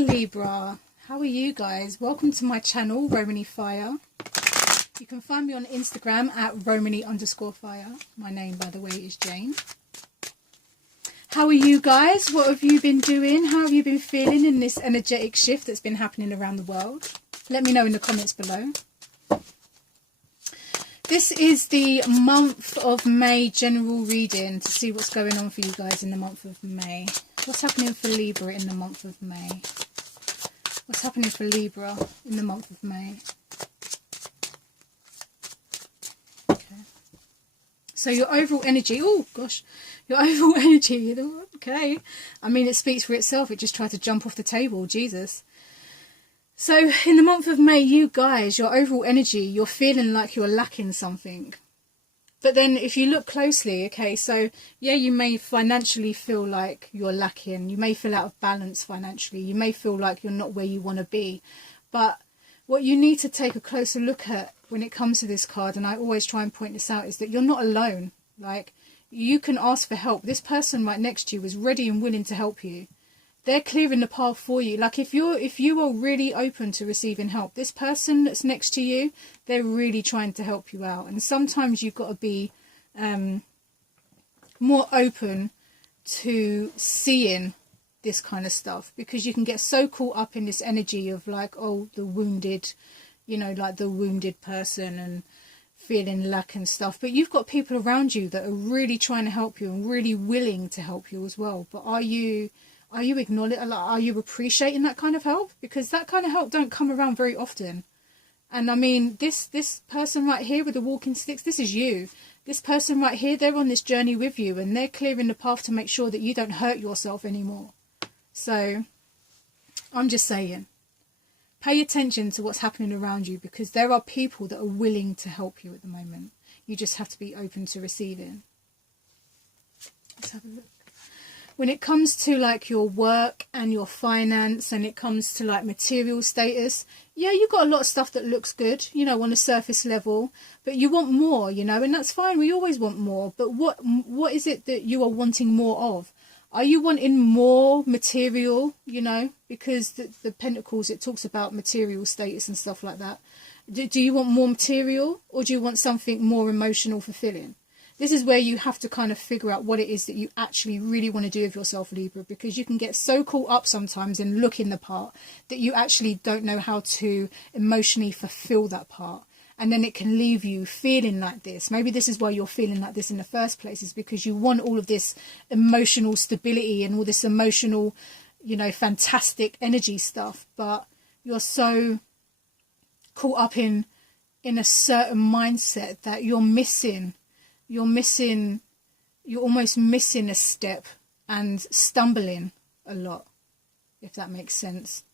Libra, how are you guys? Welcome to my channel, Romani Fire. You can find me on Instagram at Romani_fire. My name, by the way, is Jane. How are you guys? What have you been doing? How have you been feeling in this energetic shift that's been happening around the world? Let me know in the comments below. This is the month of May general reading to see what's going on for you guys in the month of May. What's happening for Libra in the month of May? What's happening for Libra in the month of May? Okay. So your overall energy, oh gosh, your overall energy, okay. I mean, it speaks for itself. It just tried to jump off the table, Jesus. So in the month of May, you guys, your overall energy, you're feeling like you're lacking something. But then if you look closely, okay, so yeah, you may financially feel like you're lacking. You may feel out of balance financially. You may feel like you're not where you want to be. But what you need to take a closer look at when it comes to this card, and I always try and point this out, is that you're not alone. Like, you can ask for help. This person right next to you is ready and willing to help you. They're clearing the path for you. Like, if you are really open to receiving help, this person that's next to you, they're really trying to help you out. And sometimes you've got to be more open to seeing this kind of stuff, because you can get so caught up in this energy of like, oh, the wounded, you know, like the wounded person and feeling lack and stuff. But you've got people around you that are really trying to help you and really willing to help you as well. But are you acknowledging, are you appreciating that kind of help? Because that kind of help don't come around very often. And I mean, this person right here with the walking sticks, this is you. This person right here, they're on this journey with you, and they're clearing the path to make sure that you don't hurt yourself anymore. So I'm just saying, pay attention to what's happening around you, because there are people that are willing to help you at the moment. You just have to be open to receiving. Let's have a look. When it comes to like your work and your finance, and it comes to like material status, yeah, you've got a lot of stuff that looks good, you know, on a surface level, but you want more, you know, and that's fine. We always want more. But what is it that you are wanting more of? Are you wanting more material, you know, because the Pentacles, it talks about material status and stuff like that. Do you want more material, or do you want something more emotional, fulfilling? This is where you have to kind of figure out what it is that you actually really want to do with yourself, Libra, because you can get so caught up sometimes in looking the part that you actually don't know how to emotionally fulfill that part. And then it can leave you feeling like this. Maybe this is why you're feeling like this in the first place, is because you want all of this emotional stability and all this emotional, you know, fantastic energy stuff. But you're so caught up in a certain mindset that you're almost missing a step and stumbling a lot, if that makes sense.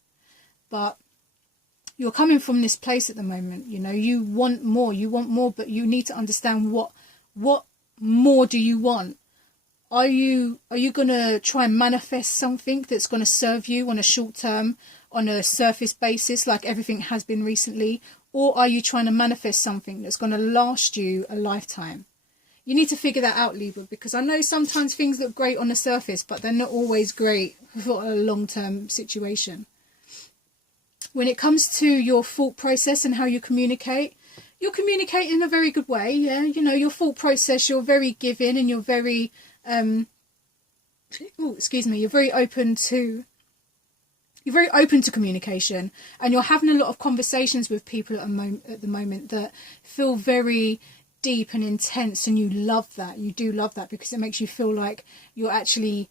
But you're coming from this place at the moment, you know, you want more, but you need to understand what more do you want? Are you going to try and manifest something that's going to serve you on a short term, on a surface basis, like everything has been recently? Or are you trying to manifest something that's going to last you a lifetime? You need to figure that out, Libra, because I know sometimes things look great on the surface, but they're not always great for a long-term situation. When it comes to your thought process and how you communicate, you're communicating in a very good way. Yeah, you know, your thought process, you're very giving, and you're very, you're very open to communication, and you're having a lot of conversations with people at the moment that feel very deep and intense, and you love that. You do love that, because it makes you feel like you're actually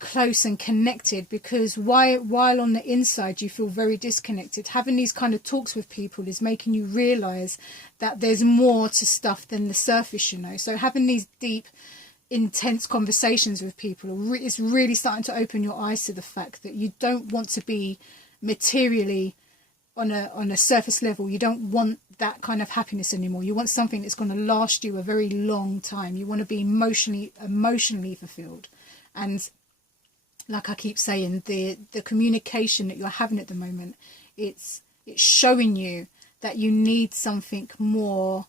close and connected, because while on the inside you feel very disconnected, having these kind of talks with people is making you realize that there's more to stuff than the surface, you know. So having these deep, intense conversations with people is really starting to open your eyes to the fact that you don't want to be materially on a surface level. You don't want that kind of happiness anymore. You want something that's going to last you a very long time. You want to be emotionally fulfilled. And like I keep saying, the communication that you're having at the moment, it's showing you that you need something more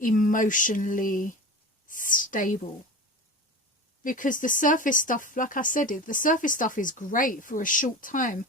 emotionally stable. Because the surface stuff, like I said, the surface stuff is great for a short time,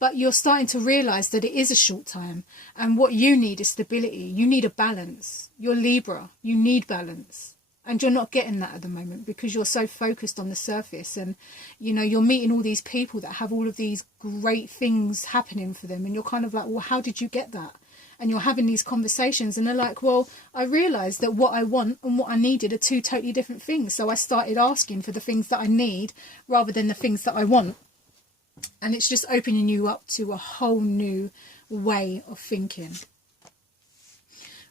But you're starting to realize that it is a short time, and what you need is stability. You need a balance. You're Libra. You need balance, and you're not getting that at the moment because you're so focused on the surface. And you know, you're meeting all these people that have all of these great things happening for them, and you're kind of like, well, how did you get that? And you're having these conversations, and they're like, well, I realized that what I want and what I needed are two totally different things. So I started asking for the things that I need rather than the things that I want. And it's just opening you up to a whole new way of thinking.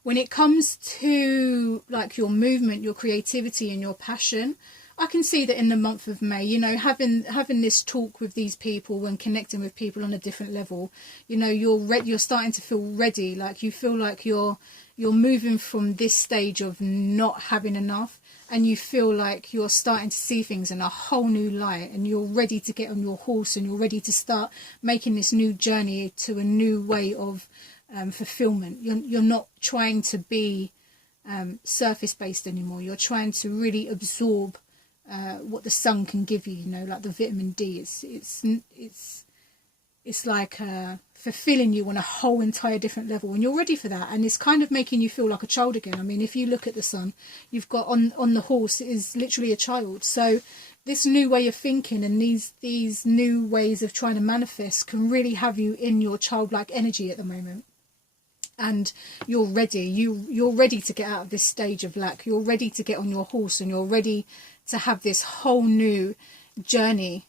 When it comes to like your movement, your creativity and your passion, I can see that in the month of May, you know, having this talk with these people and connecting with people on a different level, you know, you're starting to feel ready. Like you feel like you're moving from this stage of not having enough, and you feel like you're starting to see things in a whole new light, and you're ready to get on your horse, and you're ready to start making this new journey to a new way of fulfillment. You're not trying to be surface based anymore. You're trying to really absorb what the sun can give you, you know, like the vitamin D. It's like fulfilling you on a whole entire different level, and you're ready for that. And it's kind of making you feel like a child again. I mean, if you look at the sun, you've got on the horse is literally a child. So this new way of thinking and these new ways of trying to manifest can really have you in your childlike energy at the moment. And you're ready. You're ready to get out of this stage of lack. You're ready to get on your horse, and you're ready to have this whole new journey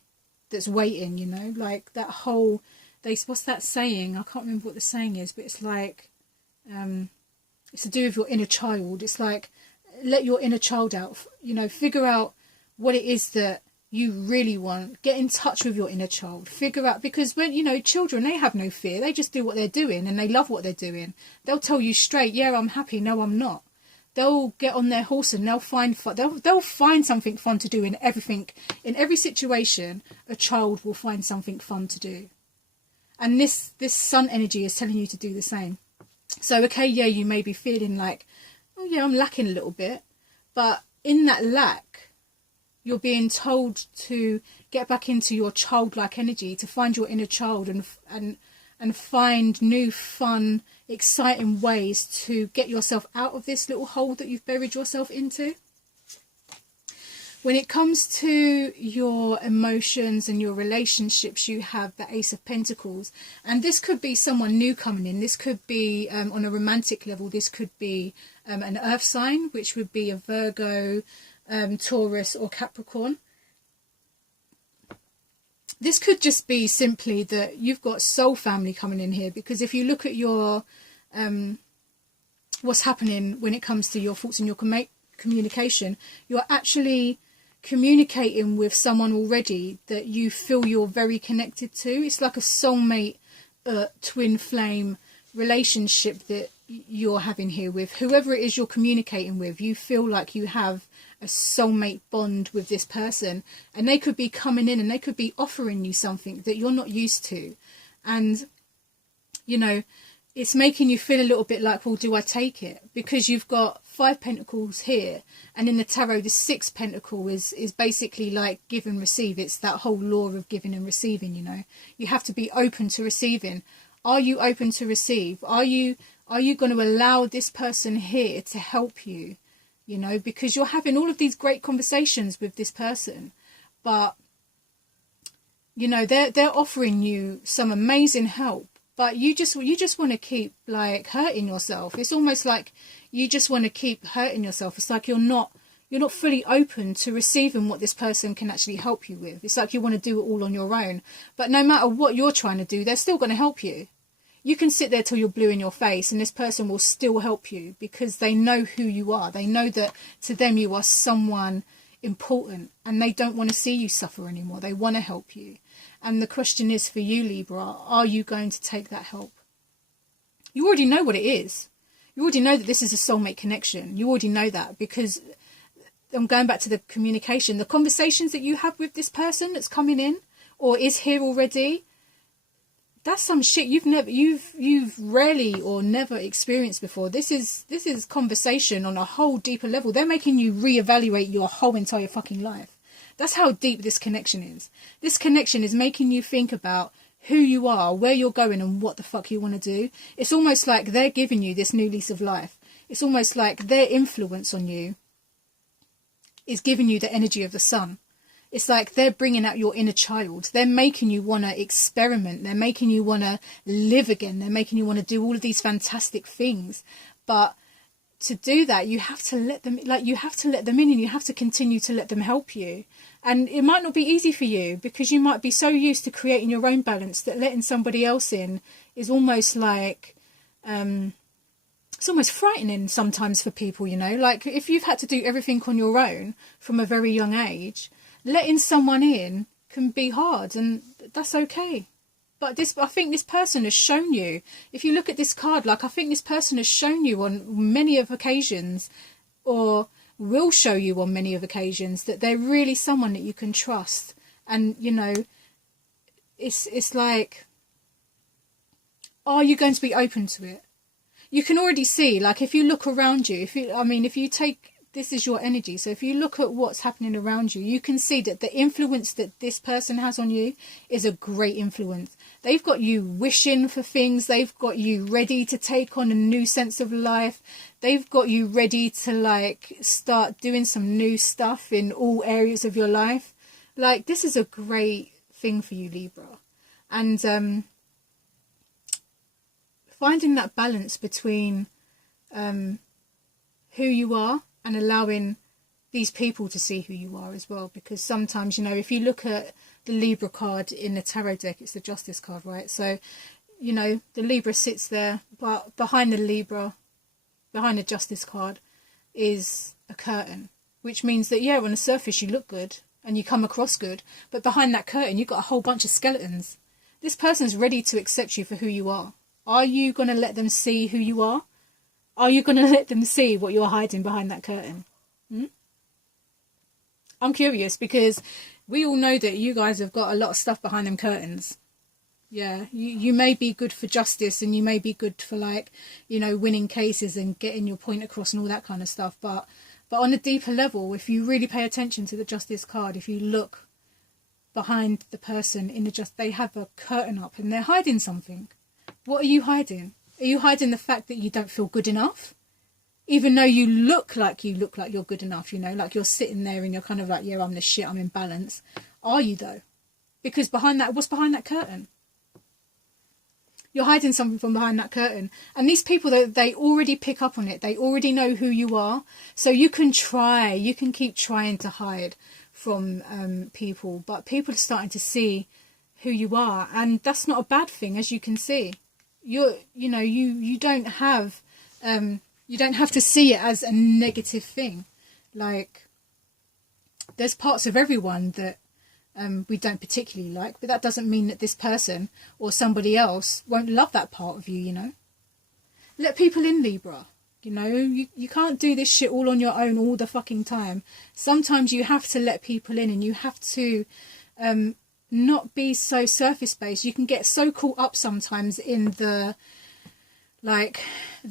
that's waiting, you know, like that whole, what's that saying? I can't remember what the saying is, but it's like, it's to do with your inner child. It's like, let your inner child out, you know, figure out what it is that you really want. Get in touch with your inner child. Figure out, because when, you know, children, they have no fear. They just do what they're doing, and they love what they're doing. They'll tell you straight, yeah, I'm happy. No, I'm not. They'll get on their horse and they'll find fun. They'll find something fun to do in everything. In every situation, a child will find something fun to do. And this sun energy is telling you to do the same. So, okay, yeah, you may be feeling like, oh yeah, I'm lacking a little bit. But in that lack, you're being told to get back into your childlike energy, to find your inner child and find new, fun, exciting ways to get yourself out of this little hole that you've buried yourself into. When it comes to your emotions and your relationships, you have the Ace of Pentacles. And this could be someone new coming in. This could be on a romantic level. This could be an earth sign, which would be a Virgo, Taurus or Capricorn. This could just be simply that you've got soul family coming in here, because if you look at your what's happening when it comes to your thoughts and your communication, you're actually communicating with someone already that you feel you're very connected to. It's like a soulmate, twin flame relationship that you're having here with whoever it is you're communicating with. You feel like you have a soulmate bond with this person, and they could be coming in and they could be offering you something that you're not used to. And you know, it's making you feel a little bit like, well, do I take it? Because you've got 5 pentacles here, and in the tarot the 6th pentacle is basically like give and receive. It's that whole law of giving and receiving, you know. You have to be open to receiving. Are you open to receive? Are you going to allow this person here to help you? You know, because you're having all of these great conversations with this person, but you know, they're offering you some amazing help, but you just want to keep like hurting yourself. It's almost like you just want to keep hurting yourself. It's like you're not fully open to receiving what this person can actually help you with. It's like you want to do it all on your own, but no matter what you're trying to do, they're still going to help you. You can sit there till you're blue in your face and this person will still help you, because they know who you are. They know that to them you are someone important, and they don't want to see you suffer anymore. They want to help you. And the question is for you, Libra, are you going to take that help? You already know what it is. You already know that this is a soulmate connection. You already know that, because I'm going back to the communication. The conversations that you have with this person that's coming in or is here already, that's some shit you've rarely or never experienced before. This is conversation on a whole deeper level. They're making you reevaluate your whole entire fucking life. That's how deep this connection is. This connection is making you think about who you are, where you're going, and what the fuck you want to do. It's almost like they're giving you this new lease of life. It's almost like their influence on you is giving you the energy of the sun. It's like they're bringing out your inner child. They're making you want to experiment. They're making you want to live again. They're making you want to do all of these fantastic things. But to do that, you have to let them, you have to let them in, and you have to continue to let them help you. And it might not be easy for you, because you might be so used to creating your own balance that letting somebody else in is almost like, it's almost frightening sometimes for people, you know. Like, if you've had to do everything on your own from a very young age, letting someone in can be hard, and that's okay. But I think this person has shown you, if you look at this card, like, I think this person has shown you on many of occasions, or will show you on many of occasions, that they're really someone that you can trust. And, you know, it's like, are you going to be open to it? You can already see, like, if you look around you, if you take, this is your energy, so if you look at what's happening around you, you can see that the influence that this person has on you is a great influence. They've got you wishing for things. They've got you ready to take on a new sense of life. They've got you ready to, like, start doing some new stuff in all areas of your life. Like, this is a great thing for you, Libra. And finding that balance between who you are and allowing these people to see who you are as well. Because sometimes, you know, if you look at the Libra card in the tarot deck, it's the Justice card, right? So, you know, the Libra sits there, but behind the Libra, behind the Justice card, is a curtain. Which means that, yeah, on the surface you look good and you come across good, but behind that curtain you've got a whole bunch of skeletons. This person's ready to accept you for who you are. Are you going to let them see who you are? Are you going to let them see what you're hiding behind that curtain? I'm curious, because we all know that you guys have got a lot of stuff behind them curtains. Yeah, you may be good for justice, and you may be good for, like, you know, winning cases and getting your point across and all that kind of stuff. But on a deeper level, if you really pay attention to the Justice card, if you look behind the person in the they have a curtain up and they're hiding something. What are you hiding? Are you hiding the fact that you don't feel good enough? Even though you look like you're good enough, you know, like you're sitting there and you're kind of like, yeah, I'm the shit, I'm in balance. Are you though? Because behind that, what's behind that curtain? You're hiding something from behind that curtain. And these people, they already pick up on it. They already know who you are. So you can keep trying to hide from people. But people are starting to see who you are. And that's not a bad thing, as you can see. You don't have to see it as a negative thing. Like, there's parts of everyone that we don't particularly like, but that doesn't mean that this person or somebody else won't love that part of you, you know. Let people in, Libra. You know, you can't do this shit all on your own all the fucking time. Sometimes you have to let people in, and you have to not be so surface based. You can get so caught up sometimes in the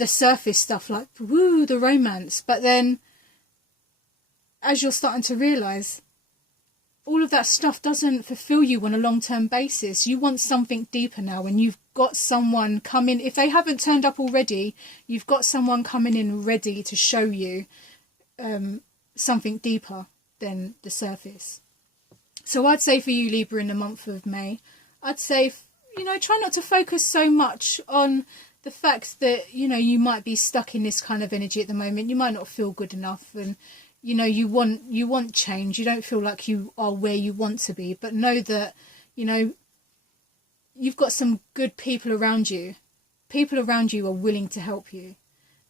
surface stuff, like, woo, the romance. But then as you're starting to realise, all of that stuff doesn't fulfill you on a long-term basis. You want something deeper now, and you've got someone coming. If they haven't turned up already, you've got someone coming in ready to show you something deeper than the surface. So I'd say for you, Libra, in the month of May, I'd say, you know, try not to focus so much on the fact that, you know, you might be stuck in this kind of energy at the moment. You might not feel good enough, and you know, you want change. You don't feel like you are where you want to be, but know that, you know, you've got some good people around you. People around you are willing to help you.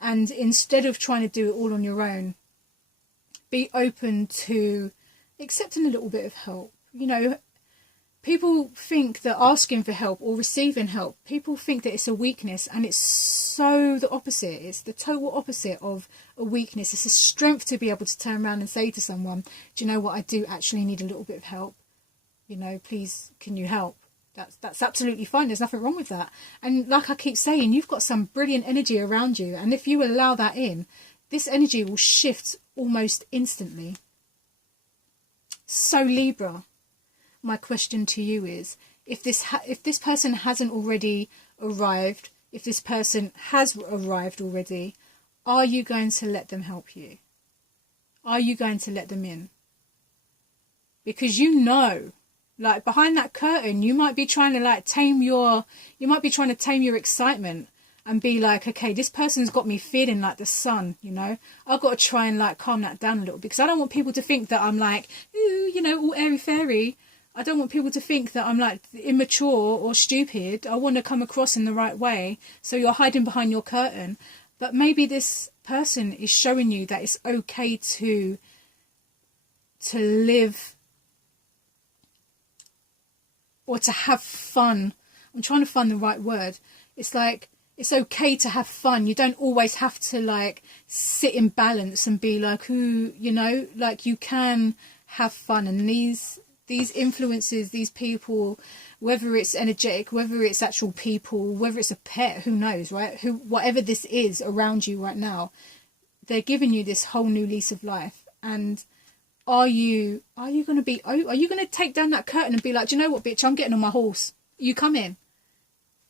And instead of trying to do it all on your own, be open to accepting a little bit of help. You know, people think that asking for help or receiving help, people think that it's a weakness, and it's so the opposite. It's the total opposite of a weakness. It's a strength to be able to turn around and say to someone, do you know what, I do actually need a little bit of help. You know, please, can you help? That's absolutely fine. There's nothing wrong with that. And like I keep saying, you've got some brilliant energy around you. And if you allow that in, this energy will shift almost instantly. So Libra, my question to you is if this person hasn't already arrived, if this person has arrived already, are you going to let them help you? Are you going to let them in? Because you know, like behind that curtain, you might be trying to like tame your excitement and be like, okay, this person's got me feeling like the sun, you know. I've got to try and like calm that down a little, because I don't want people to think that I'm like, ooh, you know, all airy fairy. I don't want people to think that I'm like immature or stupid. I want to come across in the right way. So you're hiding behind your curtain. But maybe this person is showing you that it's okay to live, or to have fun. I'm trying to find the right word. It's like, it's okay to have fun. You don't always have to like sit in balance and be like, ooh, you know, like you can have fun. And these influences, these people, whether it's energetic, whether it's actual people, whether it's a pet, who knows, right? Whatever this is around you right now, they're giving you this whole new lease of life. And are you going to take down that curtain and be like, do you know what, bitch, I'm getting on my horse. You come in.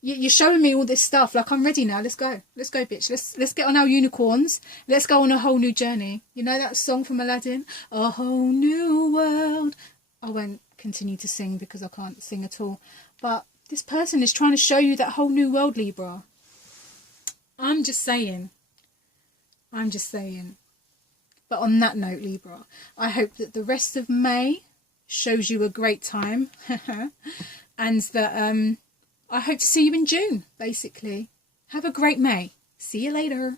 You're showing me all this stuff. Like, I'm ready now. Let's go, bitch. Let's get on our unicorns. Let's go on a whole new journey. You know that song from Aladdin? A whole new world. I won't continue to sing because I can't sing at all. But this person is trying to show you that whole new world, Libra. I'm just saying. But on that note, Libra, I hope that the rest of May shows you a great time. And that I hope to see you in June, basically. Have a great May. See you later.